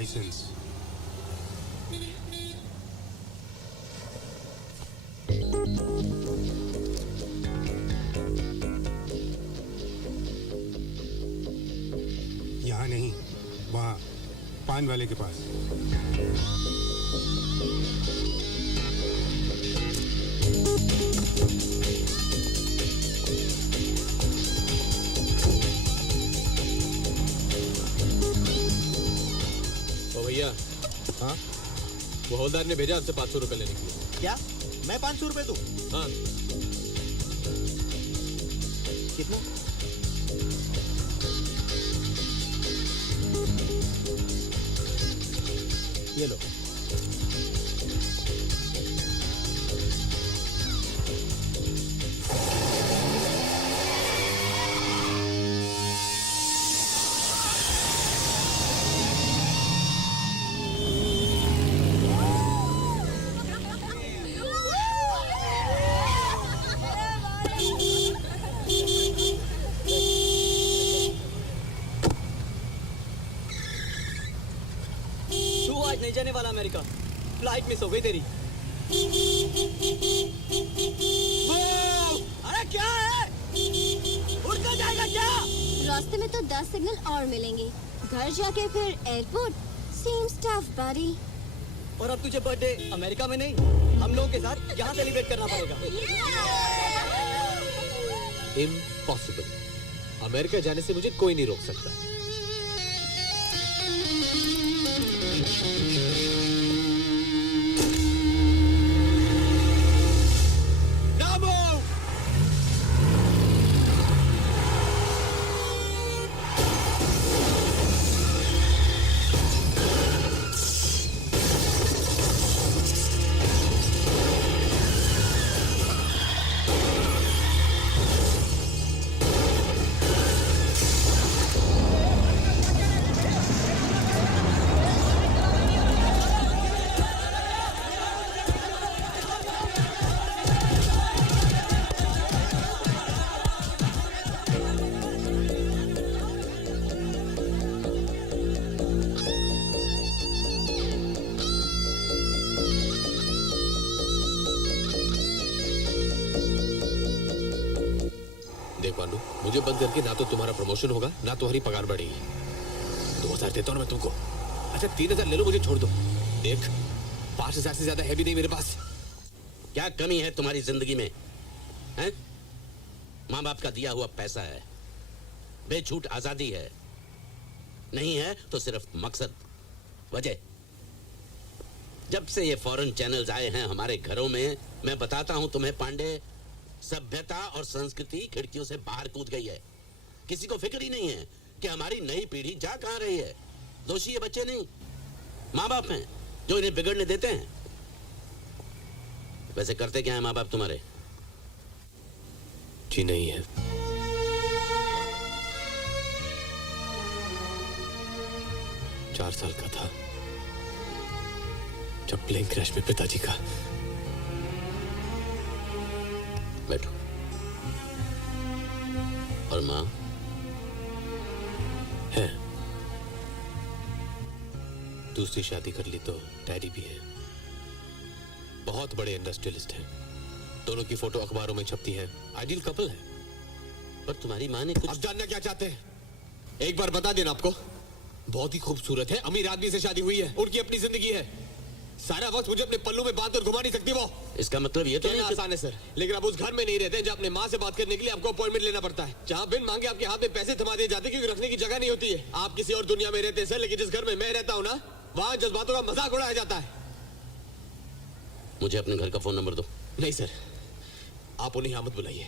Licence. यहाँ नहीं, वहाँ पान वाले के पास। ओ भैया। हाँ, वो हवलदार ने भेजा आपसे 500 रुपए लेने के लिए। क्या? मैं 500 रुपए दूं? हाँ। कितना? ये लो। तू आज नहीं जाने वाला अमेरिका। फ्लाइट मिस हो गई तेरी। अरे क्या है? उड़ता जाएगा क्या? रास्ते में तो 10 सिग्नल और मिलेंगे। घर जाके फिर एयरपोर्ट। Seems tough, buddy. और अब तुझे बर्थडे अमेरिका में नहीं, हम लोगों के साथ यहाँ सेलिब्रेट करना पड़ेगा। इम्पॉसिबल। अमेरिका जाने से मुझे कोई नहीं रोक सकता। मुझे बंद करके ना तो तुम्हारा प्रमोशन होगा ना तुम्हारी पगार बढ़ेगी। 2000 देता हूँ ना मैं तुमको। अच्छा 3000 ले लो, मुझे छोड़ दो। देख 5000 से ज्यादा है भी नहीं मेरे पास। क्या कमी है तुम्हारी जिंदगी में? हैं? माँ बाप का दिया हुआ पैसा है, बेछूट आजादी है। नहीं है तो सिर्फ मकसद, वजह। जब से ये फॉरेन चैनल्स आए हैं हमारे घरों में, मैं बताता हूं तुम्हें पांडे, सभ्यता और संस्कृति खिड़कियों से बाहर कूद गई है। किसी को फिक्र ही नहीं है कि हमारी नई पीढ़ी जा कहां रही है। दोषी ये बच्चे नहीं, माँ बाप हैं जो इन्हें बिगड़ने देते हैं। वैसे करते क्या है माँ बाप तुम्हारे? जी नहीं है। चार साल का था जब प्लेन क्रैश में पिताजी का। बैठो। और माँ? है, दूसरी शादी कर ली तो डैडी भी है। बहुत बड़े इंडस्ट्रियलिस्ट हैं। दोनों की फोटो अखबारों में छपती है। आइडियल कपल है। पर तुम्हारी माँ ने कुछ। अब जानना क्या चाहते हैं? एक बार बता देना आपको। बहुत ही खूबसूरत है, अमीर आदमी से शादी हुई है, उनकी अपनी जिंदगी है। सारा वक्त मुझे अपने पल्लू में बांध कर घुमा नहीं सकती वो। इसका मतलब ये तो नहीं आसान है सर, लेकिन आप उस घर में नहीं रहते जहाँ अपने माँ से बात करने के लिए आपको अपॉइंटमेंट लेना पड़ता है, जहाँ बिन मांगे आपके हाथ में पैसे थमा दिए जाते क्योंकि रखने की जगह नहीं होती है। आप किसी और दुनिया में रहते हैं सर, लेकिन जिस घर में मैं रहता हूँ ना, वहाँ जज्बातों का मजाक उड़ाया जाता है। मुझे अपने घर का फोन नंबर दो। नहीं सर, आप उन्हें यहाँ मत बुलाइए,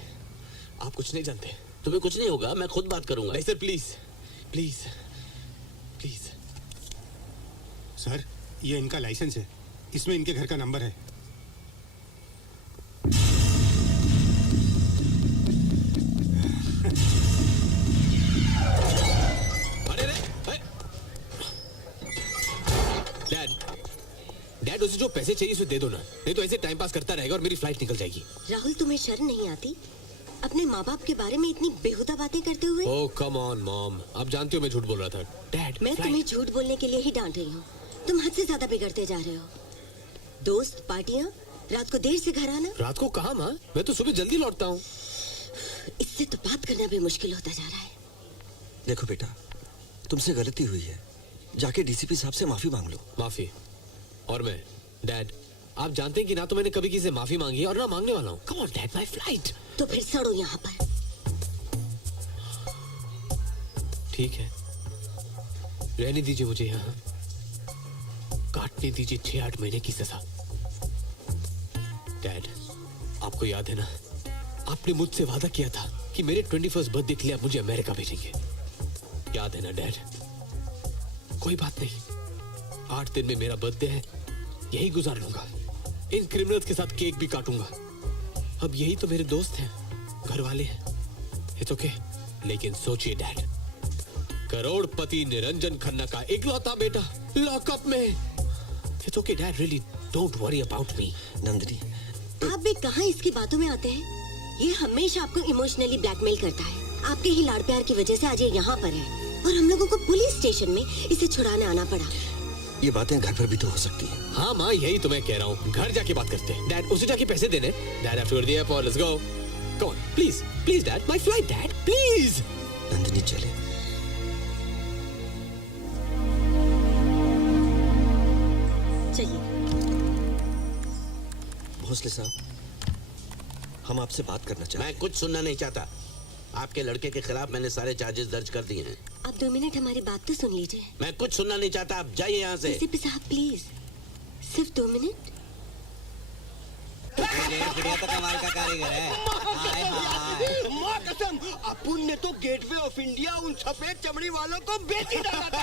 आप कुछ नहीं जानते। तुम्हें कुछ नहीं होगा, मैं खुद बात करूंगा। नहीं sir, please please please. Sir ये इनका लाइसेंस है, इसमें इनके घर का नंबर है। डैड उसे जो पैसे चाहिए उसे दे दो ना, नहीं तो ऐसे टाइम पास करता रहेगा और मेरी फ्लाइट निकल जाएगी। राहुल तुम्हें शर्म नहीं आती? अपने माँ बाप के बारे में इतनी बेहुदा बातें करते हुए? ओह कम ऑन मॉम, आप जानती हो मैं झूठ बोल रहा था। डैड मैं तुम्हें झूठ बोलने के लिए ही डांट रही हूँ। तुम हद से ज्यादा बिगड़ते जा रहे हो। दोस्त, पार्टियाँ, रात को देर से घर आना। रात को कहाँ माँ, मैं तो सुबह जल्दी लौटता हूँ। इससे तो बात करना भी मुश्किल होता जा रहा है। देखो बेटा, तुमसे गलती हुई है, जाके डीसीपी साहब से माफी मांग लो। माफी? और मैं डैड, आप जानते हैं कि ना तो मैंने कभी किसी से माफी मांगी है और ना मांगने वाला हूँ। Come on dad, my flight. तो फिर सड़ो यहाँ पर। ठीक है, रहने दीजिए मुझे यहाँ, काटने दीजिए 6-8 महीने की सजा। डैड, आपको याद है ना, आपने मुझसे वादा किया था कि मेरे 21st बर्थडे के लिए आप मुझे अमेरिका भेजेंगे। याद है ना डैड? कोई बात नहीं, 8 दिन में मेरा बर्थडे है, यही गुजार लूंगा। इन क्रिमिनल्स के साथ केक भी काटूंगा। अब यही तो मेरे दोस्त हैं, घर वाले हैं। It's okay. लेकिन सोचिए डैड, करोड़पति निरंजन खन्ना का इकलौता बेटा लॉकअप में। It's okay dad, really don't worry about me. Nandini, आप भी कहाँ इसकी बातों में आते हैं? ये हमेशा आपको इमोशनली ब्लैकमेल करता है। आपके ही लाड़ प्यार की वजह से आज ये यहाँ पर है और हम लोगों को पुलिस स्टेशन में इसे छुड़ाने आना पड़ा। ये बातें घर पर भी तो हो सकती हैं। हाँ माँ, यही तो मैं कह रहा हूँ, घर जाके बात करते हैं। डैड, उसे जाके पैसे देने। Dad, have to go to the airport, let's go. Come on, please please dad, my flight dad, please. Nandini चले। चलिए। भोसले साहब, हम आपसे बात करना चाहते मैं कुछ सुनना नहीं चाहता। आपके लड़के के खिलाफ मैंने सारे चार्जेस दर्ज कर दिए हैं। आप 2 मिनट हमारी बात तो सुन लीजिए। मैं कुछ सुनना नहीं चाहता, आप जाइए यहाँ से। डीसीपी साहब प्लीज, सिर्फ 2 मिनट। बढ़िया तो कमाल का कारीगर है। हाय हाय। माँ कसम, अपुन ने तो गेटवे ऑफ इंडिया उन सफेद चमड़ी वालों को बेच ही डाला था।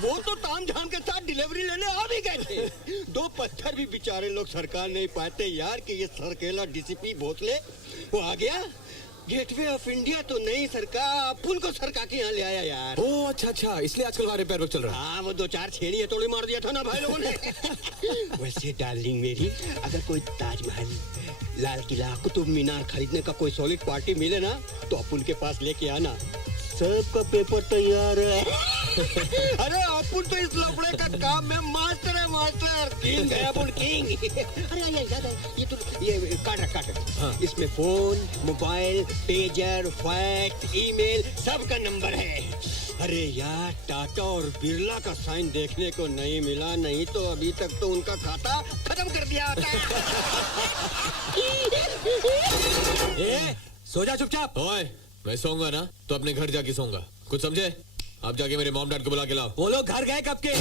वो तो तामझाम के साथ डिलीवरी लेने आ भी गए थे। 2 पत्थर भी बेचारे लोग सरकार नहीं पाते यार कि ये सरकेला डीसीपी भोसले वो आ गया। गेटवे ऑफ इंडिया तो नहीं सरकार, अपुन को सरकार के यहाँ ले आया यार। ओह अच्छा अच्छा, इसलिए आजकल हमारे पैर चल रहा है। हाँ, वो 2-4 छेड़ियाँ तोड़ी मार दिया था ना भाई लोगों ने। वैसे डार्लिंग मेरी, अगर कोई ताजमहल, लाल किला, कुतुब मीनार खरीदने का कोई सॉलिड पार्टी मिले ना तो अपुन के पास लेके आना। सबका पेपर तैयार है। अरे अपुन तो इस लफड़े का काम में मास्टर है, मास्टर किंग है अपुन, किंग। अरे याद है, ये काट। इसमें phone, mobile, pager, fax, email सबका नंबर है। अरे यार, टाटा और बिरला का साइन देखने को नहीं मिला, नहीं तो अभी तक तो उनका खाता खत्म कर दिया होता। सो जा चुपचाप। ओए, मैं सोऊंगा ना तो अपने घर जाके सोऊंगा, कुछ समझे? आप जाके मेरे मॉम डैड को बुला के लाओ। वो लोग घर गए कब के?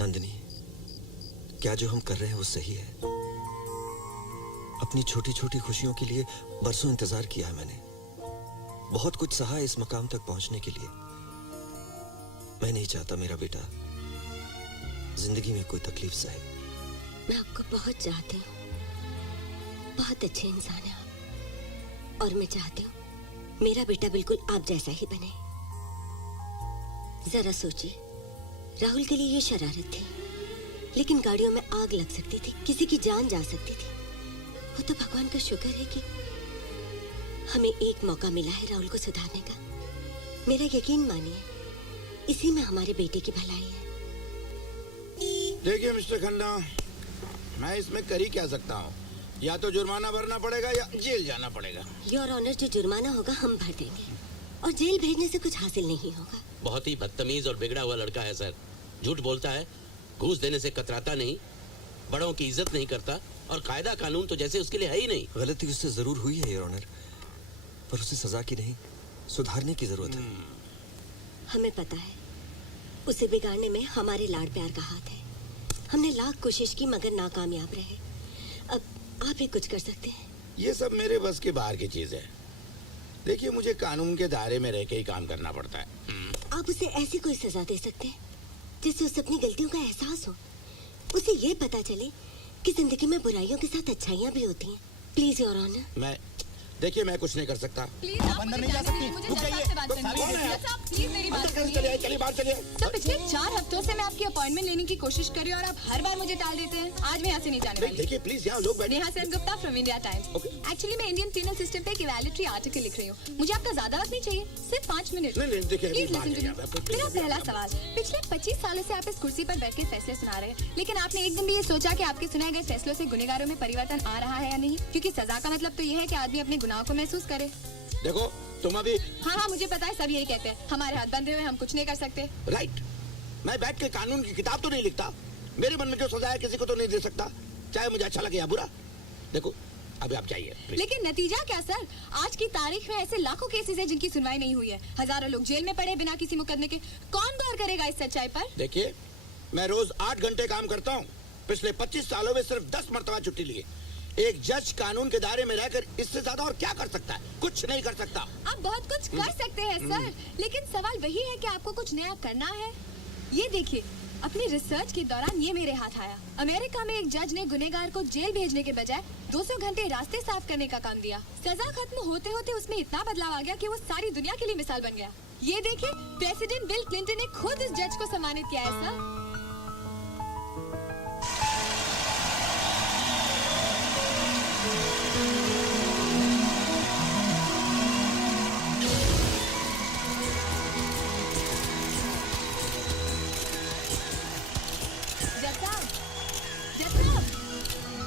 नंदिनी, क्या जो हम कर रहे हैं वो सही है? अपनी छोटी छोटी खुशियों के लिए बरसों इंतजार किया है मैंने, बहुत कुछ सहा इस मकाम तक पहुंचने के लिए। मैं नहीं चाहता मेरा बेटा जिंदगी में कोई तकलीफ सहे। मैं आपको बहुत चाहती हूँ, बहुत अच्छे इंसान हैं आप, और मैं चाहती हूँ मेरा बेटा बिल्कुल आप जैसा ही बने। जरा सोचिए, राहुल के लिए ये शरारत थी, लेकिन गाड़ियों में आग लग सकती थी, किसी की जान जा सकती थी। वो तो भगवान का शुक्र है कि हमें एक मौका मिला है राहुल को सुधारने का। मेरा यकीन मानिए, इसी में हमारे बेटे की भलाई है। देखिए मिस्टर खन्ना, मैं इसमें कर ही क्या सकता हूँ, या तो जुर्माना भरना पड़ेगा या जेल जाना पड़ेगा। योर ऑनर, जो जुर्माना होगा हम भर देंगे, और जेल भेजने से कुछ हासिल नहीं होगा। बहुत ही बदतमीज और बिगड़ा हुआ लड़का है सर। झूठ बोलता है, घूस देने से कतराता नहीं, बड़ों की इज्जत नहीं करता, और कायदा कानून तो जैसे उसके लिए है ही नहीं। गलती उससे जरूर हुई है योर ऑनर, पर उसे सजा की नहीं, सुधारने की जरूरत है। हमें पता है, उसे बिगाड़ने में हमारे लाड़ प्यार का हाथ है। हमने लाख कोशिश की मगर नाकामयाब रहे। अब आप ही कुछ कर सकते हैं। ये सब मेरे बस के बाहर की चीज है। देखिए, मुझे कानून के दायरे में रह के ही काम करना पड़ता है। आप उसे ऐसी कोई सजा दे सकते हैं जिससे उसे अपनी गलतियों का एहसास हो, उसे ये पता चले कि जिंदगी में बुराइयों के साथ अच्छाइयाँ भी होती हैं। Please your honour. देखिए मैं कुछ नहीं कर सकता। प्लीज आप अंदर नहीं जा सकती, मुझे जज साहब से बात करनी कौन है है। आप? जज साहब प्लीज मेरी बात चलिए सुनिए। चलिए बाहर चलिए। सर पिछले 4 हफ्तों से मैं आपकी अपॉइंटमेंट लेने की कोशिश कर रही हूँ और आप हर बार मुझे टाल देते हैं। आज मैं यहाँ से नहीं जाने वाली। देखिए प्लीज यहाँ लोग बैठे। Neha Sengupta from India times. Okay. Actually मैं इंडियन पीनल सिस्टम पे एक इवैल्यूएटरी आर्टिकल लिख रही हूँ। मुझे आपका ज्यादा वक्त नहीं चाहिए, सिर्फ 5 मिनट। नहीं, देखिए, प्लीज अभी बात लिसन है, टू आप- आप- मी। मेरा पहला सवाल, पिछले 25 सालों से आप इस कुर्सी पर बैठ के फैसले सुना रहे हैं, लेकिन आपने एक दिन भी ये सोचा कि आपके सुनाए गए फैसलों से गुनहगारों में परिवर्तन आ रहा है या नहीं? क्योंकि सजा का मतलब तो ये है कि आदमी अपने गुनाहों को महसूस करे। देखो तुम अभी हाँ मुझे पता है, सब यही कहते हैं हमारे हाथ बंधे हुए, हम कुछ नहीं कर सकते। राइट। मैं बैठ के कानून की किताब तो नहीं लिखता। मेरे मन में जो सजा है किसी को तो नहीं दे सकता, चाहे मुझे अच्छा लगे या बुरा। देखो अभी आप जाइए please। लेकिन नतीजा क्या सर? आज की तारीख में ऐसे लाखों केसेस हैं जिनकी सुनवाई नहीं हुई है। हजारों लोग जेल में पड़े बिना किसी मुकदमे के। कौन गौर करेगा इस सच्चाई पर? देखिए मैं रोज 8 घंटे काम करता हूँ। पिछले 25 सालों में सिर्फ 10 मरतबा छुट्टी ली है। एक जज कानून के दायरे में रहकर इससे ज्यादा और क्या कर सकता है? कुछ नहीं कर सकता। आप बहुत कुछ कर सकते हैं सर, लेकिन सवाल वही है कि आपको कुछ नया करना है। ये देखिए, अपनी रिसर्च के दौरान ये मेरे हाथ आया। अमेरिका में एक जज ने गुनहगार को जेल भेजने के बजाय 200 घंटे रास्ते साफ करने का काम दिया। सजा खत्म होते होते उसमें इतना बदलाव आ गया कि वो सारी दुनिया के लिए मिसाल बन गया। ये देखिए, प्रेसिडेंट बिल क्लिंटन ने खुद इस जज को सम्मानित किया है सर।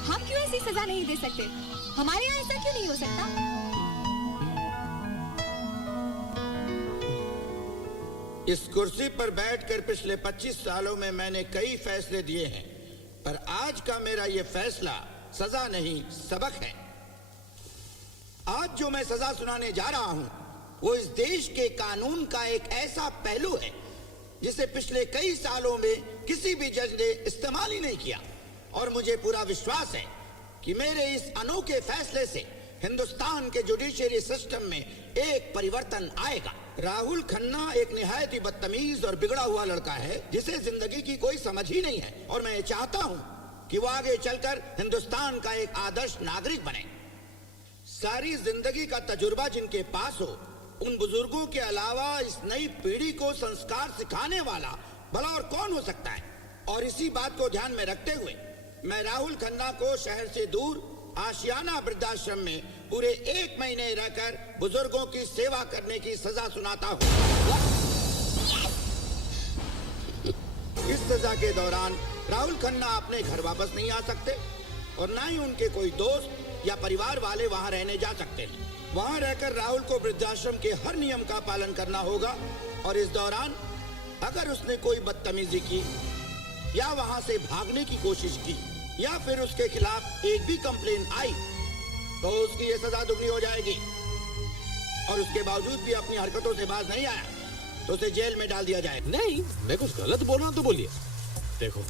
हम क्यों ऐसी सजा नहीं दे सकते? हमारे यहाँ ऐसा क्यों नहीं हो सकता? इस कुर्सी पर बैठकर पिछले 25 सालों में मैंने कई फैसले दिए हैं, पर आज का मेरा ये फैसला सजा नहीं सबक है। आज जो मैं सजा सुनाने जा रहा हूं वो इस देश के कानून का एक ऐसा पहलू है जिसे पिछले कई सालों में किसी भी जज ने इस्तेमाल ही नहीं किया। और मुझे पूरा विश्वास है कि मेरे इस अनोखे फैसले से हिंदुस्तान के जुडिशरी सिस्टम में एक परिवर्तन आएगा। राहुल खन्ना एक निहायत ही बदतमीज और बिगड़ा हुआ लड़का है जिसे जिंदगी की कोई समझ ही नहीं है, और मैं चाहता हूं कि वो आगे चलकर हिंदुस्तान का एक आदर्श नागरिक बने। सारी जिंदगी का तजुर्बा जिनके पास हो, उन बुजुर्गों के अलावा इस नई पीढ़ी को संस्कार सिखाने वाला भला और कौन हो सकता है? और इसी बात को ध्यान में रखते हुए मैं राहुल खन्ना को शहर से दूर आशियाना वृद्धाश्रम में पूरे 1 महीने रहकर बुजुर्गों की सेवा करने की सजा सुनाता हूँ। इस सजा के दौरान राहुल खन्ना अपने घर वापस नहीं आ सकते और ना ही उनके कोई दोस्त या परिवार वाले वहाँ रहने जा सकते हैं। वहाँ रहकर राहुल को वृद्धाश्रम के हर नियम का पालन करना होगा, और इस दौरान अगर उसने कोई बदतमीजी की या वहाँ से भागने की कोशिश की या फिर उसके खिलाफ एक भी कंप्लेन आई तो उसकी ये सजा दुगनी हो जाएगी। और उसके बावजूद भी अपनी हरकतों से बाज नहीं आया तो उसे जेल में डाल दिया जाए। नहीं, मैं कुछ गलत बोल रहा हूँ तो बोलिए। देखो,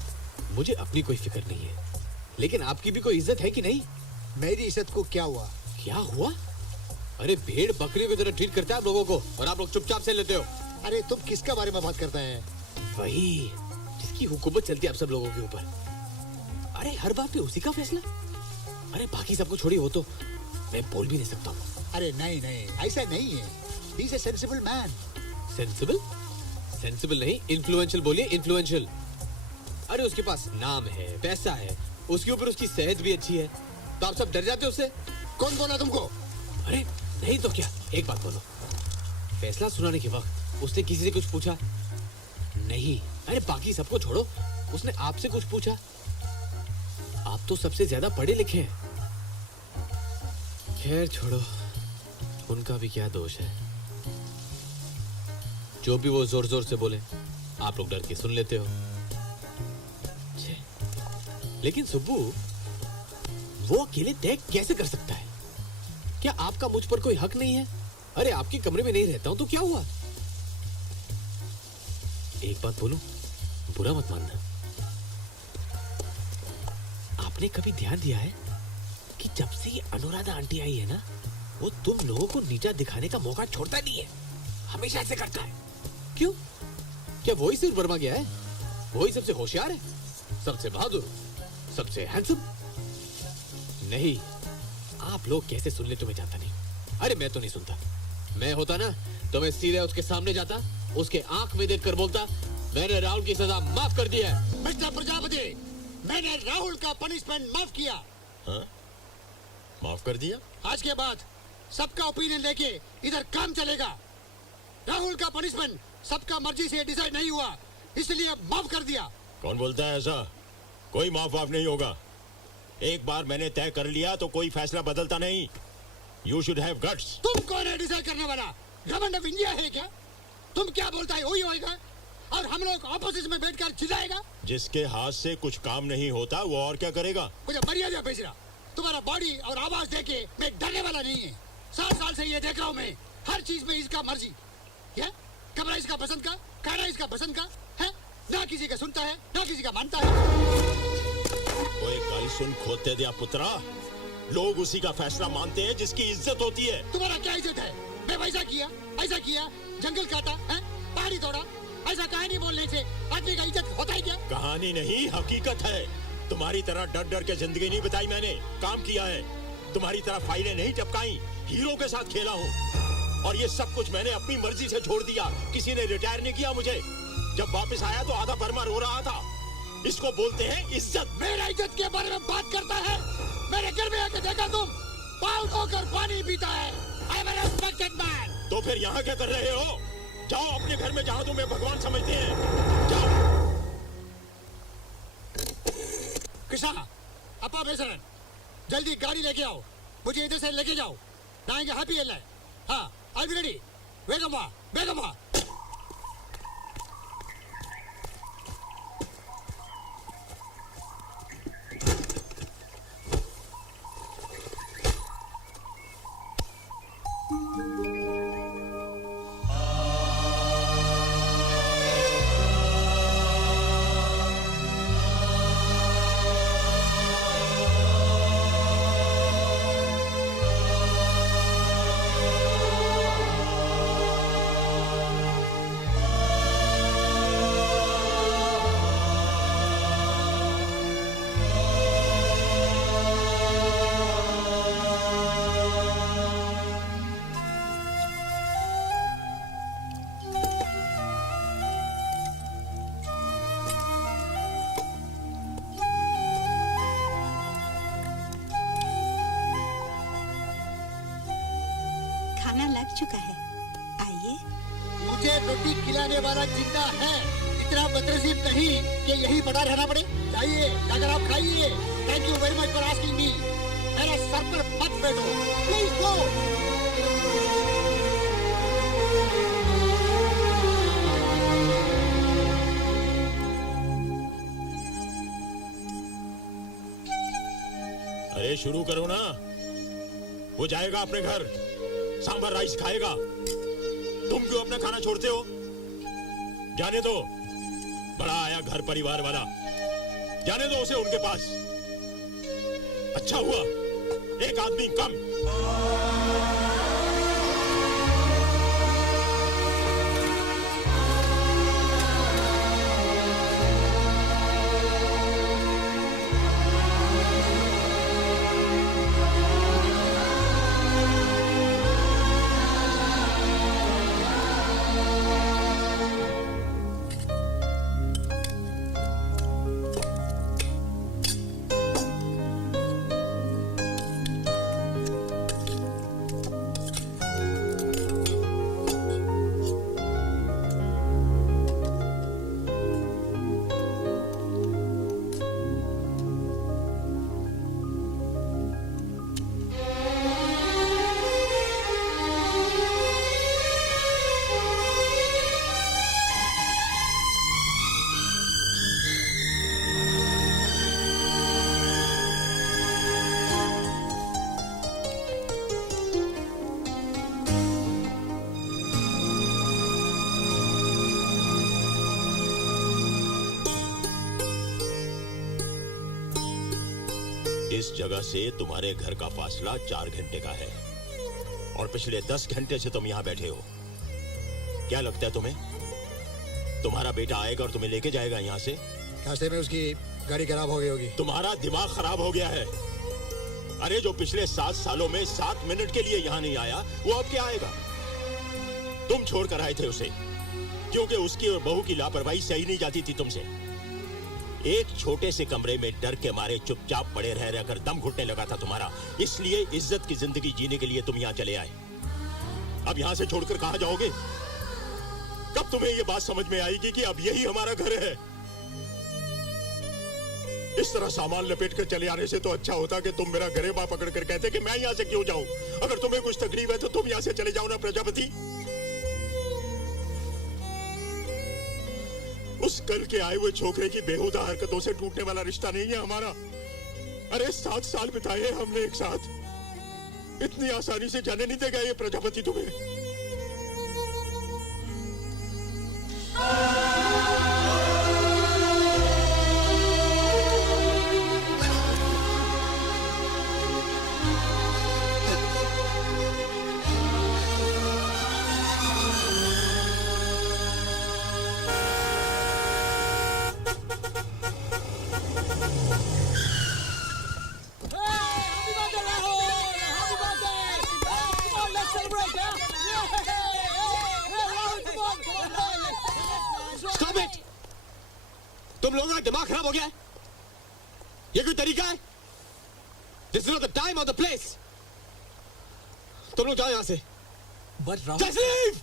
मुझे अपनी कोई फिक्र नहीं है, लेकिन आपकी भी कोई इज्जत है कि नहीं? मेरी इज्जत को क्या हुआ? क्या हुआ? अरे भेड़ बकरियों की तरह ट्रीट करते हैं आप लोगों को, और आप लोग चुपचाप से लेते हो। अरे तुम किसके बारे में बात करते हैं? वही जिसकी हुकूमत चलती है आप सब लोगों के ऊपर। अरे हर बात पे उसी का फैसला। अरे बाकी सबको छोड़िए, हो तो मैं बोल भी नहीं सकता हूँ। अरे नहीं नहीं, ऐसा नहीं है। He is a sensible man. Sensible? Sensible नहीं, इन्फ्लुएंशियल बोलिए, इन्फ्लुएंशियल। अरे उसके पास नाम है, पैसा है, उसके ऊपर उसकी सेहत भी अच्छी है, तो आप सब डर जाते हो उससे? कौन बोला तुमको? अरे नहीं तो क्या, एक बात बोलो, फैसला सुनाने के वक्त उसने किसी से कुछ पूछा नहीं? अरे बाकी सबको छोड़ो, उसने आपसे कुछ पूछा? आप तो सबसे ज्यादा पढ़े लिखे हैं। खैर छोड़ो, उनका भी क्या दोष है। जो भी वो जोर जोर से बोले आप लोग डर के सुन लेते हो। छे, लेकिन सुब्बू, वो अकेले तय कैसे कर सकता है? क्या आपका मुझ पर कोई हक नहीं है? अरे आपके कमरे में नहीं रहता हूं तो क्या हुआ? एक बात बोलूं, बुरा मत मानना, आपने कभी ध्यान दिया है कि जब से ये अनुराधा आंटी आई है ना, वो तुम लोगों को नीचा दिखाने का मौका छोड़ता नहीं है, हमेशा ऐसे करता है। क्यों? क्या वही सिर्फ बर्मा गया है? वही सबसे होशियार है, सबसे बहादुर, सबसे हैंडसम? नहीं, आप लोग कैसे सुन ले तुम्हें जानता नहीं। अरे मैं तो नहीं सुनता। मैं होता ना तो मैं सीधे उसके सामने जाता, उसके आंख में देखकर बोलता, मैंने राहुल की सजा माफ कर दी है। मिस्टर प्रजापति, मैंने राहुल का पनिशमेंट माफ किया। हाँ? माफ कर दिया? आज के बाद सबका ओपिनियन लेके इधर काम चलेगा। राहुल का पनिशमेंट सबका मर्जी से डिसाइड नहीं हुआ, इसलिए माफ कर दिया। कौन बोलता है ऐसा? कोई माफ वाफ नहीं होगा। एक बार मैंने तय कर लिया तो कोई फैसला बदलता नहीं। You should have guts. तुम कौन है डिसाइड करने वाला? गवर्नमेंट ऑफ इंडिया है क्या? तुम क्या बोलता है वही होएगा, और हम लोग ऑपोजिशन में बैठकर चिल्लाएगा। जिसके हाथ से कुछ काम नहीं होता वो और क्या करेगा? मुझे मर्यादा भेज रहा। तुम्हारा बॉडी और आवाज देके मैं डरने वाला नहीं है। 7 साल से ये देख रहा हूँ मैं, हर चीज में इसका मर्जी है। कमरा इसका पसंद का, खाना इसका पसंद का है, ना किसी का सुनता है ना किसी का मानता है। ओए गल सुन खोते दिया पुत्रा, लोग उसी का फैसला मानते हैं जिसकी इज्जत होती है। तुम्हारा क्या इज्जत है? मैं वैसा किया ऐसा किया, जंगल काटा है, पहाड़ी तोड़ा, ऐसा कहानी बोलने से आदमी का इज्जत होता है क्या? कहानी नहीं हकीकत है। तुम्हारी तरह डर डर के जिंदगी नहीं बिताई मैंने, काम किया है। तुम्हारी तरह फाइलें नहीं टपकाई, हीरो के साथ खेला हूँ। और ये सब कुछ मैंने अपनी मर्जी से छोड़ दिया, किसी ने रिटायर नहीं किया मुझे। जब वापस आया तो आधा बर्मा रो रहा था। इसको बोलते हैं इज्जत। मेरा इज्जत के बारे में बात करता है? मेरे घर में आके देखा तुम, पाँव धोकर पानी पीता है। I am a respected man। तो फिर यहाँ क्या कर रहे हो? जाओ अपने घर में जहाँ तुम्हें भगवान समझते हैं, जाओ। कृष्णा, अपा बेसरन, जल्दी गाड़ी लेके आओ, मुझे इधर से लेके जाओ। नाएंगे हैप्पी एल है। हाँ, आई बी रेडी। बेगम वाह, बेगम वाह। खाना लग चुका है, आइए। मुझे रोटी खिलाने वाला जिंदा है, इतना बदनसीब नहीं कि यही पड़ा रहना पड़े। जाइए, जाकर आप खाइए। Thank you very much for asking me. मेरे सर पर मत बैठो, प्लीज गो। अरे शुरू करो ना। वो जाएगा अपने घर, सांभर राइस खाएगा। तुम क्यों अपना खाना छोड़ते हो? जाने दो, बड़ा आया घर परिवार वाला, जाने दो उसे उनके पास। अच्छा हुआ एक आदमी कम। इस जगह से तुम्हारे घर का फासला 4 घंटे का है और पिछले 10 घंटे से तुम यहाँ बैठे हो। क्या लगता है तुम्हें तुम्हारा बेटा आएगा और तुम्हें लेके जाएगा यहाँ से? रास्ते में उसकी गाड़ी खराब हो गई होगी। तुम्हारा दिमाग खराब हो गया है। अरे जो पिछले 7 सालों में 7 मिनट के लिए यहाँ नहीं आया, वो अब क्या आएगा? तुम छोड़ कर आए थे उसे, क्योंकि उसकी और बहू की लापरवाही सही नहीं जाती थी तुमसे। एक छोटे से कमरे में डर के मारे चुपचाप पड़े रह रहकर दम घुटने लगा था तुम्हारा, इसलिए इज्जत की जिंदगी जीने के लिए तुम यहाँ चले आए। अब यहाँ से छोड़कर कहाँ जाओगे? कब तुम्हें ये बात समझ में आएगी कि अब यही हमारा घर है? इस तरह सामान लपेट कर चले आने से तो अच्छा होता कि तुम मेरा गरेबा पकड़ कर कहते कि मैं यहाँ से क्यों जाऊं। अगर तुम्हें कुछ तकलीफ है तो तुम यहाँ से चले जाओ ना प्रजापति। उस कल के आए हुए छोकरे की बेहुदा हरकतों से टूटने वाला रिश्ता नहीं है हमारा। अरे 7 साल बिताए हमने एक साथ, इतनी आसानी से जाने नहीं देगा ये प्रजापति तुम्हें। Stop it! तुम लोगों का दिमाग खराब हो गया है? ये कोई तरीका है? This is not the time or the place. तुम लोग जाओ यहाँ से। But Rahul, Just leave!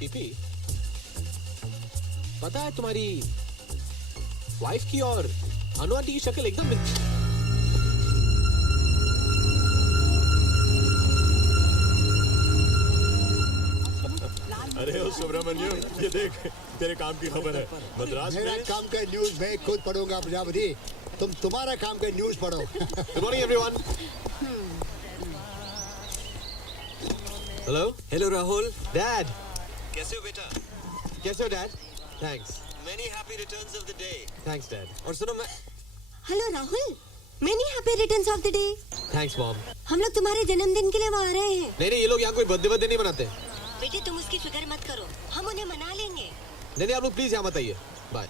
PP, पता है तुम्हारी वाइफ की और अनु आंटी की शक्ल एकदम मिलती। अरे ओ सुब्रमण्यम, ये देख तेरे काम की खबर है। मद्रास मेरा में काम का न्यूज मैं खुद पढ़ूंगा प्रजापति, तुम तुम्हारा काम का न्यूज पढ़ो। Good morning everyone. Hello? Hello Rahul, Dad. कैसे हो बेटा? कैसे हो Dad? Thanks. Many happy returns of the day. Thanks Dad. और सुनो मैं hello Rahul, many happy returns of the day. Thanks Mom. हम लोग तुम्हारे जन्मदिन के लिए वहाँ आ रहे हैं। नहीं, ये लोग यहाँ कोई बर्थडे नहीं मनाते। बेटे तुम उसकी फिक्र मत करो, हम उन्हें मना लेंगे। नहीं, आप लोग प्लीज यहाँ मत आइए। बाय।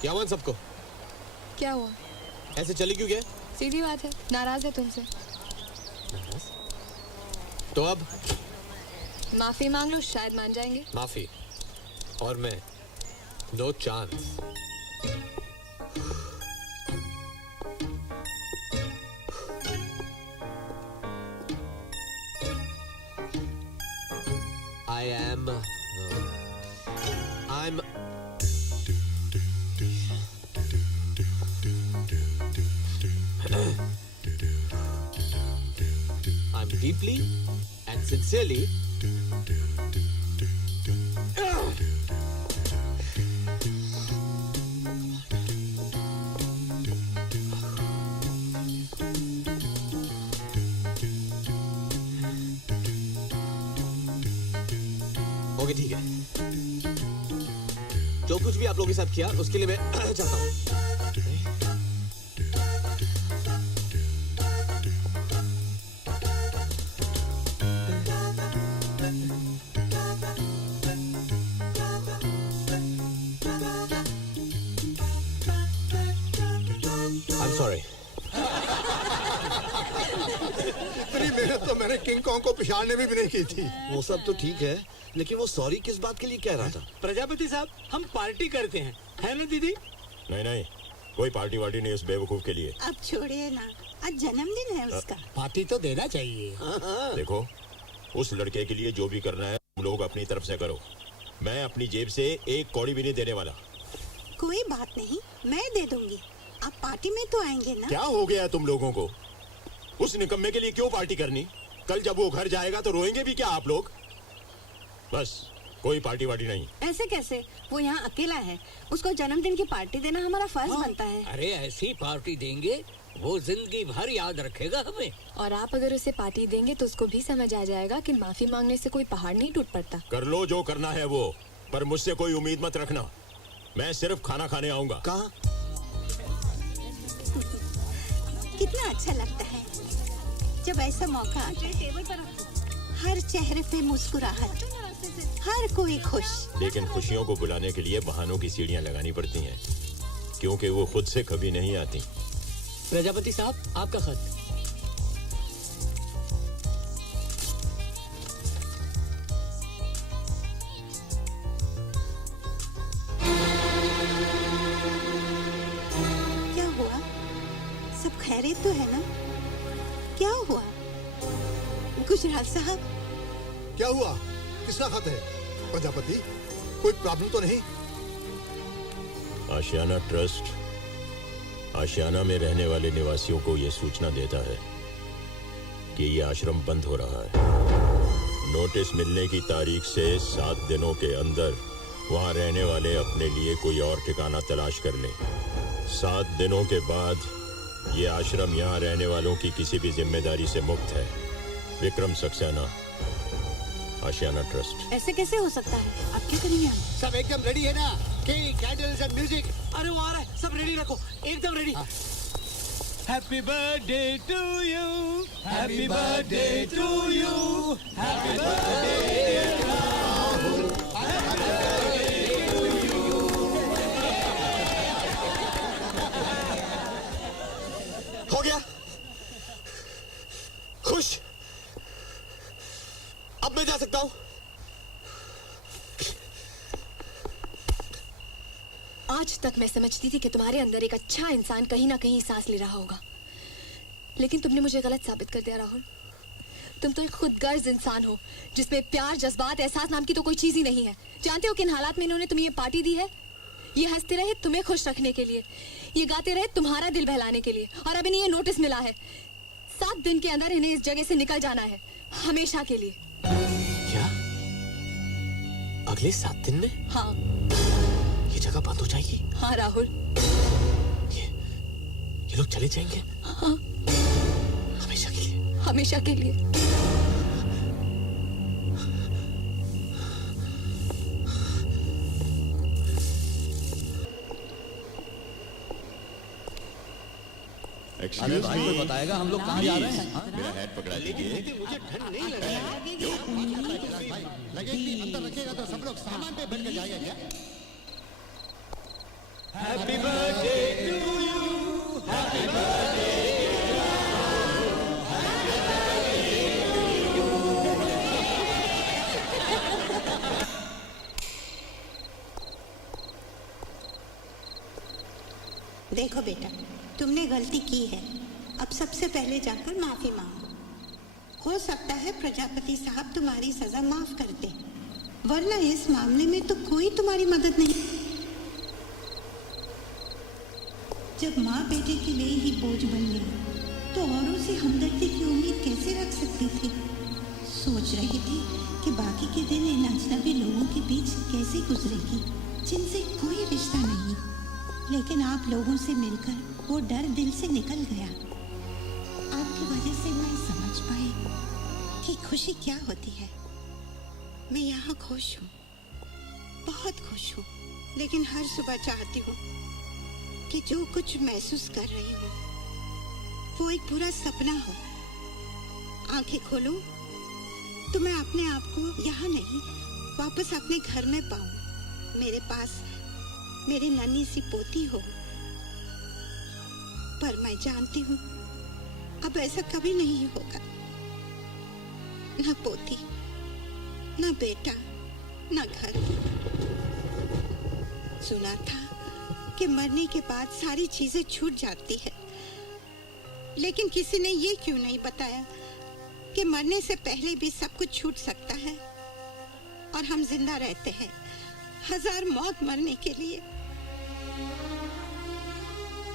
क्या हुआ सबको? क्या हुआ? ऐसे चली क्यों गए? सीधी बात है, नाराज है तुमसे। तो अब माफी मांग लो, शायद मान जाएंगे। माफी? और मैं no chance. I'm deeply and sincerely okay, ठीक है। जो कुछ भी आप लोगों के साथ किया उसके लिए मैं चाहता हूँ। सॉरी। इतनी मेहनत तो मैंने किंग कॉन्ग को पिछाड़ने में भी नहीं की थी। वो सब तो ठीक है, लेकिन वो सॉरी किस बात के लिए कह रहा था? प्रजापति साहब, हम पार्टी करते हैं, है ना दीदी? नहीं नहीं, कोई पार्टी वार्टी नहीं उस बेवकूफ के लिए। अब छोड़िए ना, आज जन्मदिन है उसका। पार्टी तो देना चाहिए। देखो, उस लड़के के लिए जो भी करना है तुम लोग अपनी तरफ से करो। मैं अपनी जेब से एक कौड़ी भी नहीं देने वाला। कोई बात नहीं, मैं दे दूंगी। आप पार्टी में तो आएंगे ना? क्या हो गया तुम लोगों को? उस निकम्मे के लिए क्यों पार्टी करनी? कल जब वो घर जाएगा तो रोएंगे भी क्या आप लोग? बस, कोई पार्टी वार्टी नहीं। ऐसे कैसे? वो यहाँ अकेला है, उसको जन्मदिन की पार्टी देना हमारा फर्ज बनता है। अरे ऐसी पार्टी देंगे वो जिंदगी भर याद रखेगा हमें। और आप अगर उसे पार्टी देंगे तो उसको भी समझ आ जाएगा कि माफी मांगने से कोई पहाड़ नहीं टूट पड़ता। कर लो जो करना है वो, पर मुझसे कोई उम्मीद मत रखना। मैं सिर्फ खाना खाने आऊंगा। कहाँ? कितना अच्छा लगता है जब ऐसा मौका आता है। टेबल पर हर चेहरे पे मुस्कुराहट, हर कोई खुश। लेकिन खुशियों को बुलाने के लिए बहानों की सीढ़ियां लगानी पड़ती हैं, क्योंकि वो खुद से कभी नहीं आती। प्रजापति साहब, आपका खत। क्या हुआ? सब खैरियत तो है ना? क्या हुआ गुजराल साहब? क्या हुआ? किसका खत है? प्रजापति, कोई प्रॉब्लम तो नहीं? आशियाना ट्रस्ट आशियाना में रहने वाले निवासियों को यह सूचना देता है कि यह आश्रम बंद हो रहा है। नोटिस मिलने की तारीख से 7 दिनों के अंदर वहां रहने वाले अपने लिए कोई और ठिकाना तलाश कर लें। 7 दिनों के बाद ये आश्रम यहाँ रहने वालों की किसी भी जिम्मेदारी से मुक्त है। विक्रम सक्सेना, आशियाना ट्रस्ट। ऐसे कैसे हो सकता है? आप क्या करेंगे? हम सब एकदम रेडी है ना? Cake, candles and music. अरे वो आ रहा है, सब रेडी रखो, एकदम ready. Happy birthday to you, happy birthday to you, happy birthday हो गया? खुश? अब मैं जा सकता हूँ? आज तक मैं समझती थी कि तुम्हारे अंदर एक अच्छा इंसान कहीं ना कहीं सांस ले रहा होगा, लेकिन तुमने मुझे गलत साबित कर दिया राहुल। तुम तो एक खुदगर्ज इंसान हो जिसमें प्यार, जज्बात, एहसास नाम की तो कोई चीज ही नहीं है। जानते हो किन हालात में इन्होंने तुम्हें ये पार्टी दी है? ये हंसते रहे तुम्हें खुश रखने के लिए, ये गाते रहे तुम्हारा दिल बहलाने के लिए, और अब इन्हें ये नोटिस मिला है 7 दिन के अंदर इन्हें इस जगह से निकल जाना है, हमेशा के लिए। क्या? अगले 7 दिन में? हाँ। ये जगह बंद हो जाएगी? हाँ राहुल। ये लोग चले जाएंगे? हाँ। हमेशा के लिए? हमेशा के लिए। एक्सक्यूज मी, कोई बताएगा हम लोग कहाँ जा रहे हैं? मेरा हैट पकड़ा लीजिए। मुझे ठंड नहीं लग रहा है। लगेगी अंदर रखेगा तो सब लोग सामान पे बैठ के जाएंगे क्या? Happy birthday to you, happy birthday. देखो बेटा, तुमने गलती की है। अब सबसे पहले जाकर माफी मांगो। हो सकता है प्रजापति साहब तुम्हारी सजा माफ कर दे, वरना इस मामले में तो कोई तुम्हारी मदद नहीं। जब माँ बेटे के लिए ही बोझ बन गई तो औरों से हमदर्दी की उम्मीद कैसे रख सकती थी? सोच रही थी कि बाकी के दिन इन अजनबी लोगों के बीच कैसे गुजरेगी जिनसे कोई रिश्ता नहीं, लेकिन आप लोगों से मिलकर वो डर दिल से निकल गया। आपकी वजह से मैं समझ पाई कि खुशी क्या होती है। मैं यहाँ खुश हूँ, बहुत खुश हूँ, लेकिन हर सुबह चाहती हूँ कि जो कुछ महसूस कर रही हूँ वो एक पूरा सपना हो। आंखें खोलूं तो मैं अपने आप को यहाँ नहीं, वापस अपने घर में पाऊं। मेरे पास मेरी नन्ही सी पोती हो। पर मैं जानती हूँ अब ऐसा कभी नहीं होगा। ना पोती, ना बेटा, ना घर। सुना था कि मरने के बाद सारी चीजें छूट जाती है, लेकिन किसी ने ये क्यों नहीं बताया कि मरने से पहले भी सब कुछ छूट सकता है और हम जिंदा रहते हैं 1000 मौत मरने के लिए।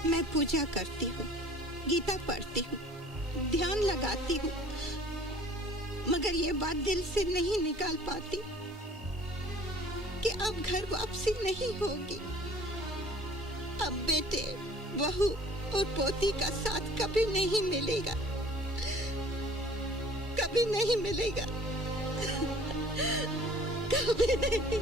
मैं पूजा करती हूँ, गीता पढ़ती हूँ, ध्यान लगाती हूँ, मगर ये बात दिल से नहीं निकाल पाती कि अब घर वापसी नहीं होगी। अब बेटे, बहू और पोती का साथ कभी नहीं मिलेगा, कभी नहीं मिलेगा, कभी नहीं।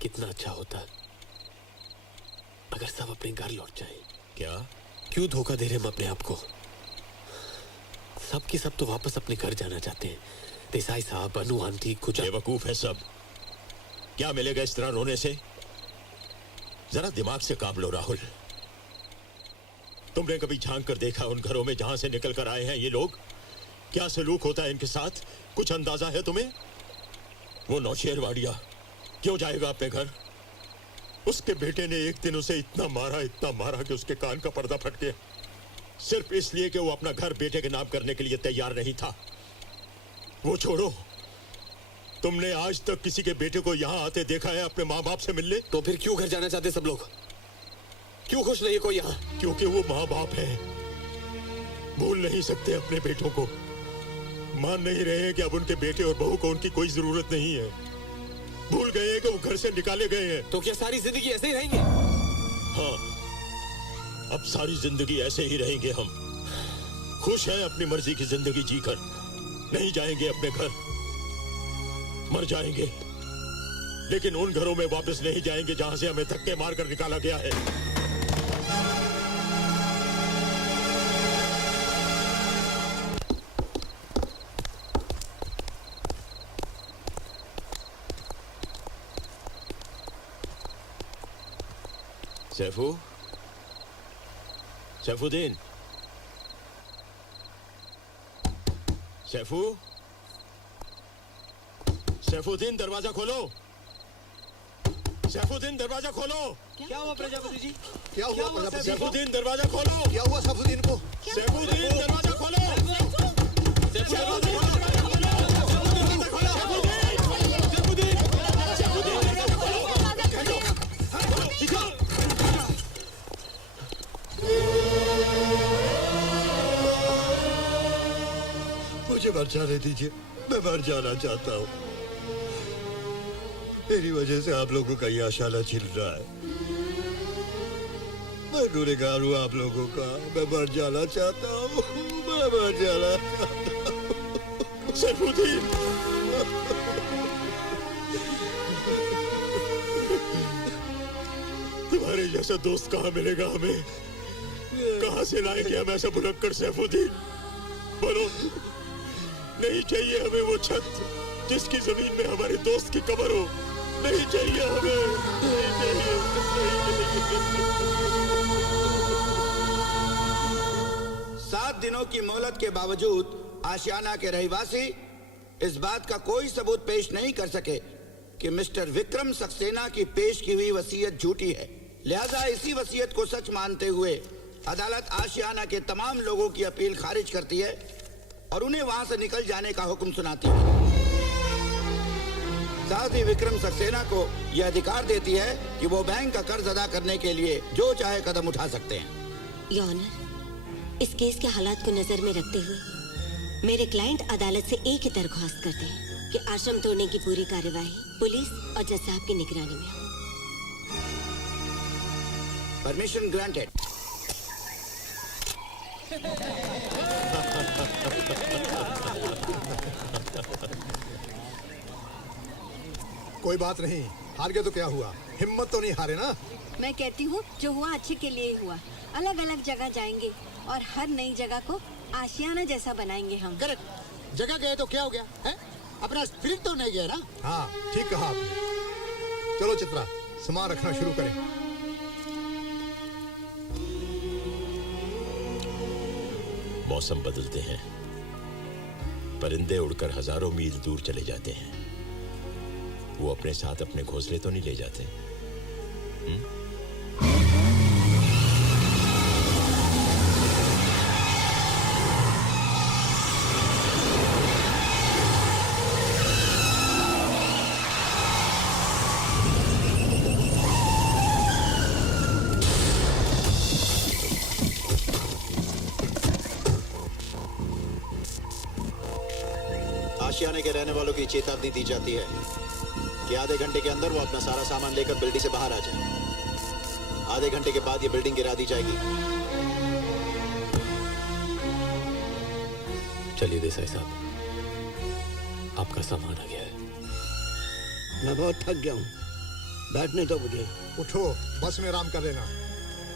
कितना अच्छा होता अगर सब अपने घर लौट जाएं। क्या? क्यों धोखा दे रहे हम अपने आप को? सब के सब तो वापस अपने घर जाना चाहते हैं। देसाई साहब, अनु आंटी, कुछ बेवकूफ है सब। क्या मिलेगा इस तरह रोने से? जरा दिमाग से काम लो राहुल। तुमने कभी झांक कर देखा उन घरों में जहां से निकल कर आए हैं ये लोग? क्या सलूक होता है इनके साथ? कुछ अंदाजा है तुम्हें? वो नौशेरवाड़िया क्यों जाएगा अपने घर? उसके बेटे ने एक दिन उसे इतना मारा कि उसके कान का पर्दा फट गया, सिर्फ इसलिए कि वो अपना घर बेटे के नाम करने के लिए तैयार नहीं था। वो छोड़ो, तुमने आज तक किसी के बेटे को यहाँ आते देखा है अपने माँ बाप से मिलने? तो फिर क्यों घर जाना चाहते सब लोग? क्यों खुश नहीं है कोई यहाँ? क्योंकि वो माँ बाप है, भूल नहीं सकते अपने बेटों को। मान नहीं रहे हैं कि अब उनके बेटे और बहू को उनकी कोई जरूरत नहीं है। भूल गए हैं कि वो घर से निकाले गए हैं। तो क्या सारी जिंदगी ऐसे ही रहेंगे? हाँ, अब सारी जिंदगी ऐसे ही रहेंगे हम। खुश हैं अपनी मर्जी की जिंदगी जीकर, नहीं जाएंगे अपने घर, मर जाएंगे, लेकिन उन घरों में वापस नहीं जाएंगे जहां से हमें धक्के मारकर निकाला गया है। सैफुद्दीन, सैफुद्दीन दरवाजा खोलो। सैफुद्दीन दरवाजा खोलो। क्या हुआ प्रजापति जी? क्या हुआ प्रजापति को? सैफुद्दीन दरवाजा खोलो। क्या हुआ सैफुद्दीन को? सैफुद्दीन दरवाजा खोलो। मुझे मर जाने दीजिए, मैं मर जाना चाहता हूँ। मेरी वजह से आप लोगों का ये आशाला छिल रहा है। मैं गुनहगार हूँ आप लोगों का। मैं मर जाना चाहता हूँ, मैं मर जाना चाहता हूँ। सैफुद्दीन, तुम्हारे जैसा दोस्त कहाँ मिलेगा हमें? कहाँ से लाएंगे हम ऐसा भुलक्कड़ सैफुद्दीन? बोलो, नहीं चाहिए हमें वो छत जिसकी जमीन में हमारे दोस्त की कब्र हो। नहीं चाहिए हमें, नहीं चाहिए, नहीं चाहिए। 7 दिनों की मोहलत के बावजूद आशियाना के रहवासी इस बात का कोई सबूत पेश नहीं कर सके कि मिस्टर विक्रम सक्सेना की पेश की हुई वसीयत झूठी है। लिहाजा इसी वसीयत को सच मानते हुए अदालत आशियाना के तमाम लोगों की अपील खारिज करती है और उन्हें वहां से निकल जाने का हुक्म सुनाती है। साथ ही विक्रम सक्सेना को यह अधिकार देती है कि वो बैंक का कर्ज अदा करने के लिए जो चाहे कदम उठा सकते हैं। योर ऑनर, इस केस के हालात को नजर में रखते हुए मेरे क्लाइंट अदालत से एक ही दरख्वास्त करते हैं कि आश्रम तोड़ने की पूरी कार्यवाही पुलिस और जज साहब की निगरानी में हो। Permission granted. कोई बात नहीं, हार गए तो क्या हुआ, हिम्मत तो नहीं हारे ना। मैं कहती हूँ जो हुआ अच्छे के लिए ही हुआ। अलग अलग जगह जाएंगे और हर नई जगह को आशियाना जैसा बनाएंगे हम। करेक्ट। जगह गए तो क्या हो गया है? अपना स्पिरिट तो नहीं गया ना। हाँ ठीक कहा आपने। चलो चित्रा, सामान रखना शुरू करें। मौसम बदलते हैं, परिंदे उड़कर हजारों मील दूर चले जाते हैं। वो अपने साथ अपने घोंसले तो नहीं ले जाते। आशियाने के रहने वालों की चेतावनी दी जाती है कि आधे घंटे के अंदर वो अपना सारा सामान लेकर बिल्डिंग से बाहर आ जाए। आधे घंटे के बाद ये बिल्डिंग गिरा दी जाएगी। चलिए देसाई साहब, आपका सामान आ गया है। मैं बहुत थक गया हूँ, बैठने दो मुझे। उठो, बस में आराम कर लेना।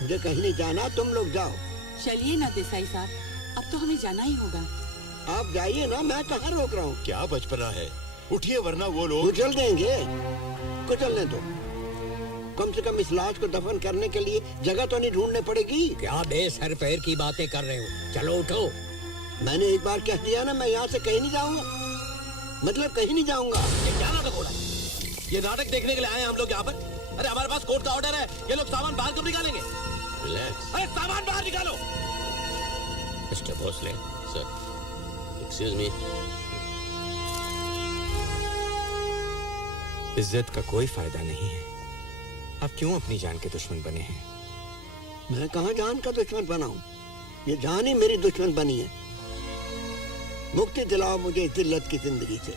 मुझे कहीं नहीं जाना, तुम लोग जाओ। चलिए ना देसाई साहब, अब तो हमें जाना ही होगा। आप जाइए ना, मैं कहाँ रोक रहा हूँ। क्या बचपना है, उठिए वरना वो लोग कुचल देंगे। कुचलने दो, कम से कम इस लाश को दफन करने के लिए जगह तो नहीं ढूंढने पड़ेगी। क्या बेसर पैर की बातें कर रहे हो? चलो उठो। मैंने एक बार कह दिया ना, मैं यहाँ से कहीं नहीं जाऊंगा, मतलब कहीं नहीं जाऊंगा। ये क्या नाटक हो रहा है? ये नाटक देखने के लिए आए हैं हम लोग यहाँ पर? अरे हमारे पास कोर्ट का ऑर्डर है, ये लोग सामान बाहर कब निकालेंगे? रिलैक्स। अरे सामान बाहर निकालो। Mister Bhosle. Sir. Excuse me. इज्जत का कोई फायदा नहीं है। आप क्यों अपनी जान के दुश्मन बने हैं? मैं कहाँ जान का दुश्मन बना हूँ? ये जान ही मेरी दुश्मन बनी है। मुक्ति दिलाओ मुझे इस जिल्लत की जिंदगी से।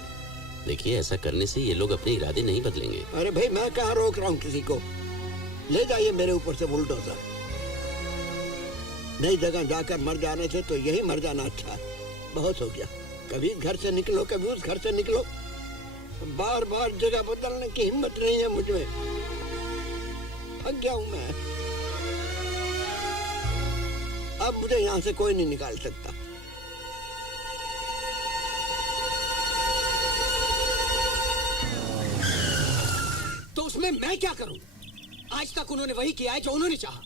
देखिए, ऐसा करने से ये लोग अपने इरादे नहीं बदलेंगे। अरे भाई, मैं कहाँ रोक रहा हूँ किसी को? ले जाइए मेरे ऊपर से बुलडोजर। नई जगह जाकर मर जाने से तो यही मर जाना अच्छा है। बहुत हो गया, कभी इस घर से निकलो, कभी उस घर से निकलो। बार बार जगह बदलने की हिम्मत नहीं है मुझमें। थक गया हूं मैं। अब मुझे यहाँ से कोई नहीं निकाल सकता। तो उसमें मैं क्या करूं? आज तक उन्होंने वही किया है जो उन्होंने चाहा।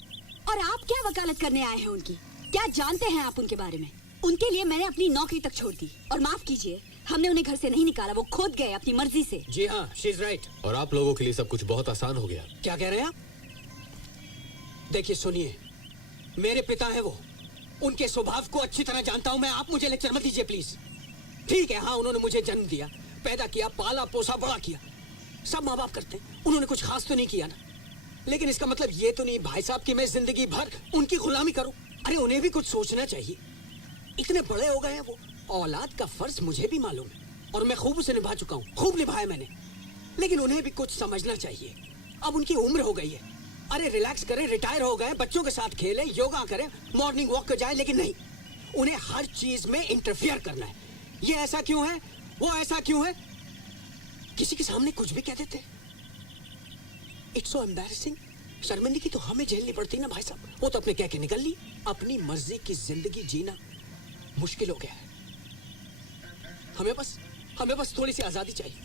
और आप क्या वकालत करने आए हैं उनकी? क्या जानते हैं आप उनके बारे में? उनके लिए मैंने अपनी नौकरी तक छोड़ दी। और माफ कीजिए, हमने उन्हें घर से नहीं निकाला, वो खुद गए अपनी मर्जी से। जी हाँ, शी इज राइट। और आप लोगों के लिए सब कुछ बहुत आसान हो गया। क्या कह रहे हैं आप? देखिए सुनिए, मेरे पिता हैं वो, उनके स्वभाव को अच्छी तरह जानता हूं मैं। आप मुझे लेक्चर मत दीजिए प्लीज। ठीक है, हाँ, उन्होंने मुझे जन्म दिया, पैदा किया, पाला पोसा, बड़ा किया। सब माँ बाप करते हैं, उन्होंने कुछ खास तो नहीं किया ना। लेकिन इसका मतलब ये तो नहीं भाई साहब कि मैं जिंदगी भर उनकी गुलामी करूं। अरे उन्हें भी कुछ सोचना चाहिए। इतने बड़े हो गए हैं वो, औलाद का फर्ज मुझे भी मालूम है और मैं खूब उसे निभा चुका हूँ, खूब निभाया मैंने। लेकिन उन्हें भी कुछ समझना चाहिए। अब उनकी उम्र हो गई है। अरे रिलैक्स करें, रिटायर हो गए, बच्चों के साथ खेलें, योगा करें, मॉर्निंग वॉक पे जाए। लेकिन नहीं, उन्हें हर चीज में इंटरफियर करना है। ये ऐसा क्यों है, वो ऐसा क्यों है, किसी के सामने कुछ भी कह देते। It's so embarrassing. शर्मिंदगी तो हमें झेलनी पड़ती ना भाई साहब। वो तो अपने कह के निकल ली। अपनी मर्जी की जिंदगी जीना मुश्किल हो गया है। हमें बस थोड़ी सी आजादी चाहिए।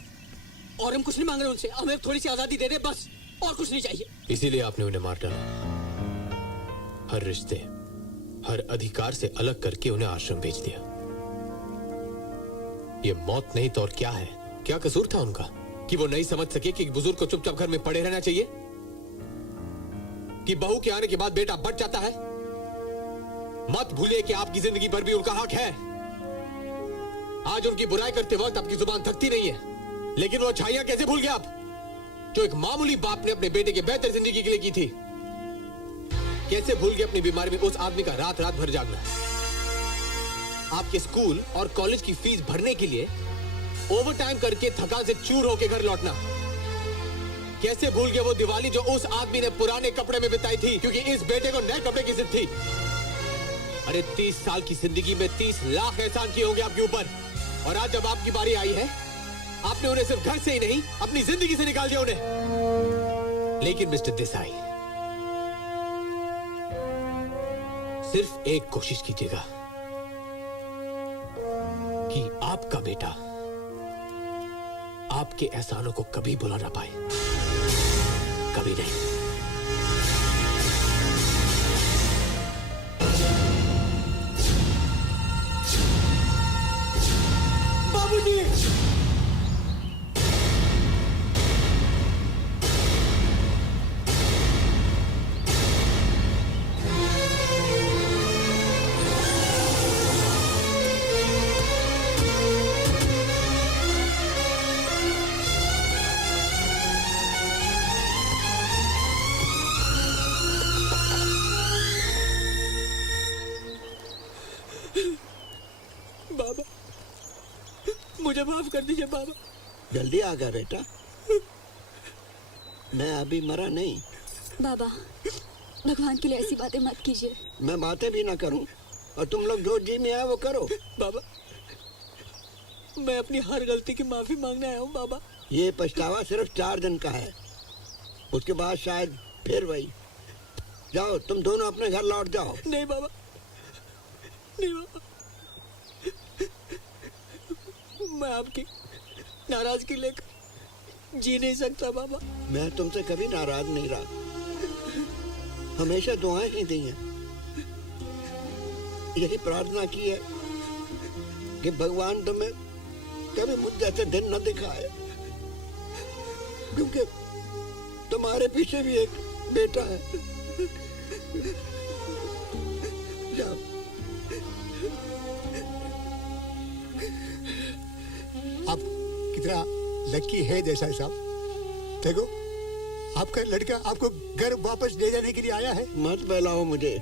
और हम कुछ नहीं मांग रहे उनसे, हमें थोड़ी सी आजादी दे दे बस, और कुछ नहीं चाहिए। इसीलिए आपने उन्हें मार डाला। हर रिश्ते, हर अधिकार से अलग करके उन्हें आश्रम भेज दिया। ये मौत नहीं तो और क्या है? क्या कसूर था उनका कि वो नहीं समझ सके कि बुजुर्ग को चुपचाप घर में पड़े रहना चाहिए? कि बहू के आने के बाद बेटा बढ़ जाता है? मत भूलिए कि आपकी जिंदगी पर भी उनका हक है। आज उनकी बुराई करते वक्त आपकी जुबान थकती नहीं है, लेकिन वो अच्छाइयां कैसे भूल गए आप, जो एक मामूली बाप ने अपने बेटे की बेहतर जिंदगी के लिए की थी? कैसे भूल गए अपनी बीमारी में उस आदमी का रात रात भर जागना, आपके स्कूल और कॉलेज की फीस भरने के लिए ओवर टाइम करके थकान से चूर होकर घर लौटना? कैसे भूल गए वो दिवाली जो उस आदमी ने पुराने कपड़े में बिताई थी क्योंकि इस बेटे को नए कपड़े की जिद थी? अरे 30 साल की जिंदगी में 30 लाख एहसान किए होंगे आपके ऊपर, और आज जब आपकी बारी आई है, आपने उन्हें सिर्फ घर से ही नहीं अपनी जिंदगी से निकाल दिया उन्हें। लेकिन मिस्टर देसाई, सिर्फ एक कोशिश कीजिएगा कि आपका बेटा आपके एहसानों को कभी भुला ना पाए, कभी नहीं। बाबूजी, बाबा, मुझे माफ कर दीजिए बाबा। जल्दी आ गया बेटा, मैं अभी मरा नहीं। बाबा, भगवान के लिए ऐसी बातें मत कीजिए। मैं बातें भी ना करूं और तुम लोग जो जी में आए वो करो। बाबा, मैं अपनी हर गलती की माफी मांगने आया हूँ बाबा। ये पछतावा सिर्फ 4 दिन का है, उसके बाद शायद फिर वही। जाओ, तुम दोनों अपने घर लौट जाओ। नहीं बाबा, नहीं बाबा, मैं आपकी नाराजगी लेकर जी नहीं सकता बाबा। मैं तुमसे कभी नाराज नहीं रहा, हमेशा दुआएं ही दी हैं। यही प्रार्थना की है कि भगवान तुम्हें कभी मुझ जैसे दिन न दिखाए, क्योंकि तुम्हारे पीछे भी एक बेटा है। जाओ। आप कितना लकी है देसाई साहब। देखो, आपका लड़का आपको घर वापस ले जाने के लिए आया है। मत बहलाओ मुझे,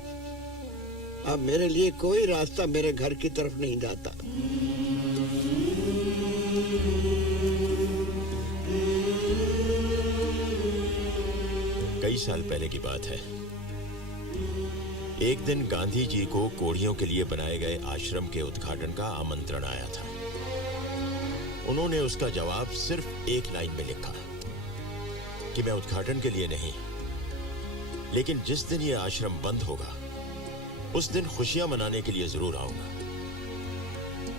अब मेरे लिए कोई रास्ता मेरे घर की तरफ नहीं जाता। कई साल पहले की बात है। एक दिन गांधी जी को कोढ़ियों के लिए बनाए गए आश्रम के उद्घाटन का आमंत्रण आया था। उन्होंने उसका जवाब सिर्फ एक लाइन में लिखा कि मैं उद्घाटन के लिए नहीं, लेकिन जिस दिन यह आश्रम बंद होगा उस दिन खुशियां मनाने के लिए जरूर आऊंगा,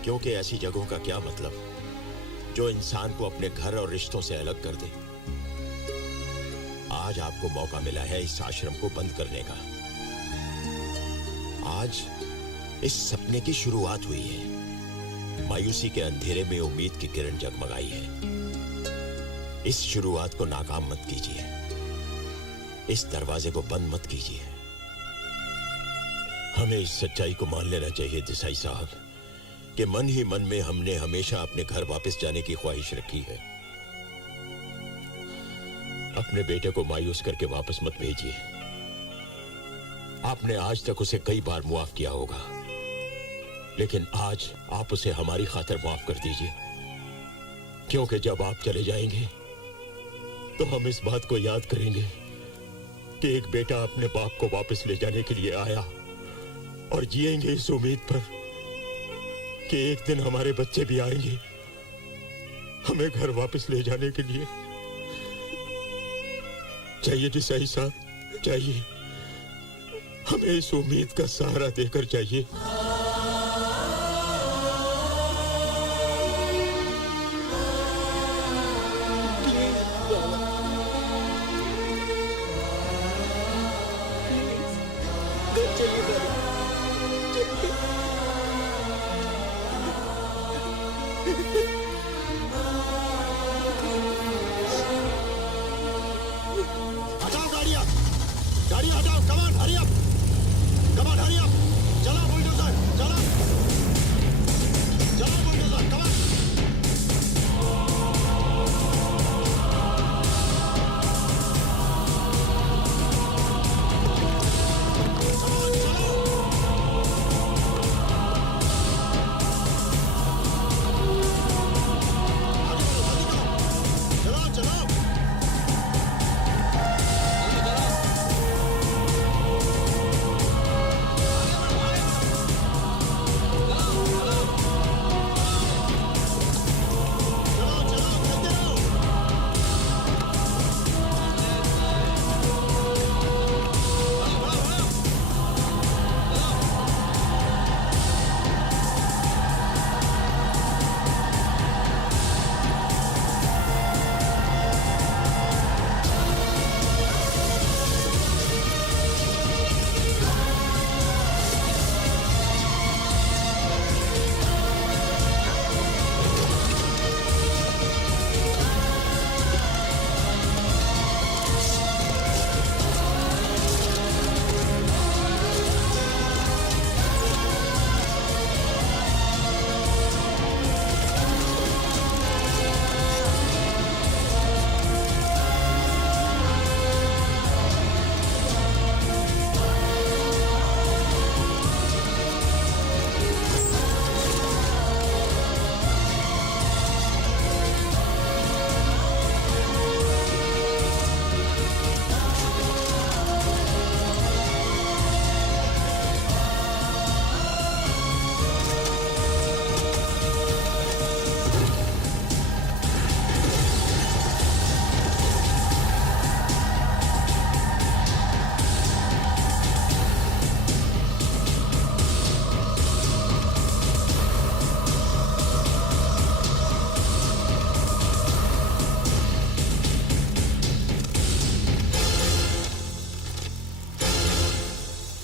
क्योंकि ऐसी जगहों का क्या मतलब जो इंसान को अपने घर और रिश्तों से अलग कर दे। आज आपको मौका मिला है इस आश्रम को बंद करने का। आज इस सपने की शुरुआत हुई है। मायूसी के अंधेरे में उम्मीद की किरण जगमगाई है। इस शुरुआत को नाकाम मत कीजिए, इस दरवाजे को बंद मत कीजिए। हमें इस सच्चाई को मान लेना चाहिए देसाई साहब कि मन ही मन में हमने हमेशा अपने घर वापस जाने की ख्वाहिश रखी है। अपने बेटे को मायूस करके वापस मत भेजिए। आपने आज तक उसे कई बार मुआफ किया होगा, लेकिन आज आप उसे हमारी खातिर माफ कर दीजिए, क्योंकि जब आप चले जाएंगे तो हम इस बात को याद करेंगे कि एक बेटा अपने बाप को वापस ले जाने के लिए आया, और जिएंगे इस उम्मीद पर कि एक दिन हमारे बच्चे भी आएंगे हमें घर वापस ले जाने के लिए। चाहिए देसाई साहब, चाहिए, हमें इस उम्मीद का सहारा देकर चाहिए। हटाओ गाड़ियां, गाड़ियां हटाओ। Come on, hurry up, come on, hurry up. चलो बुलडोजर, चलो, चलो बुलडोजर, कम ऑन।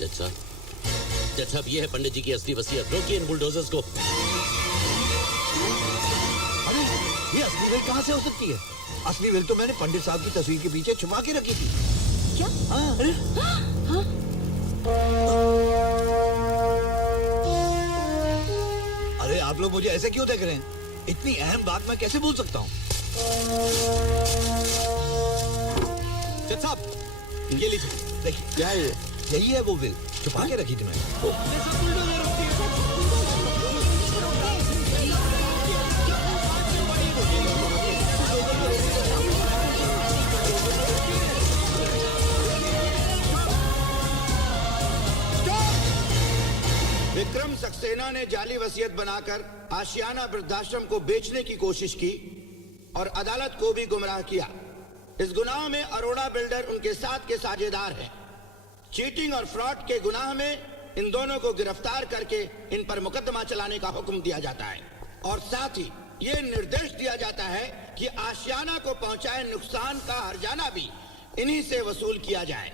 जज साहब, ये है पंडित जी की असली वसीयत। रोकिए इन बुलडोजर्स को। अरे ये असली विल कहाँ से हो सकती है? असली विल तो मैंने पंडित साहब की तस्वीर के पीछे छुपा के रखी थी। क्या? हाँ। हाँ? अरे आप लोग मुझे ऐसे क्यों देख रहे हैं? इतनी अहम बात मैं कैसे भूल सकता हूँ? जज साहब, ये लीजिए। देखिए क्या है ये? यही है वो विल, छुपा के रखी थी मैंने। विक्रम सक्सेना ने जाली वसीयत बनाकर आशियाना वृद्धाश्रम को बेचने की कोशिश की और अदालत को भी गुमराह किया। इस गुनाह में अरोड़ा बिल्डर उनके साथ के साझेदार हैं। चीटिंग और फ्रॉड के गुनाह में इन दोनों को गिरफ्तार करके इन पर मुकदमा चलाने का हुक्म दिया जाता है और साथ ही ये निर्देश दिया जाता है कि आशियाना को पहुंचाए नुकसान का हर्जाना भी इन्हीं से वसूल किया जाए।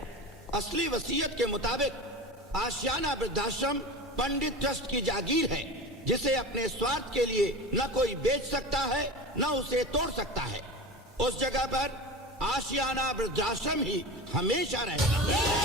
असली वसीयत के मुताबिक आशियाना वृद्धाश्रम पंडित ट्रस्ट की जागीर है, जिसे अपने स्वार्थ के लिए न कोई बेच सकता है न उसे तोड़ सकता है। उस जगह पर आशियाना वृद्धाश्रम ही हमेशा रहेगा।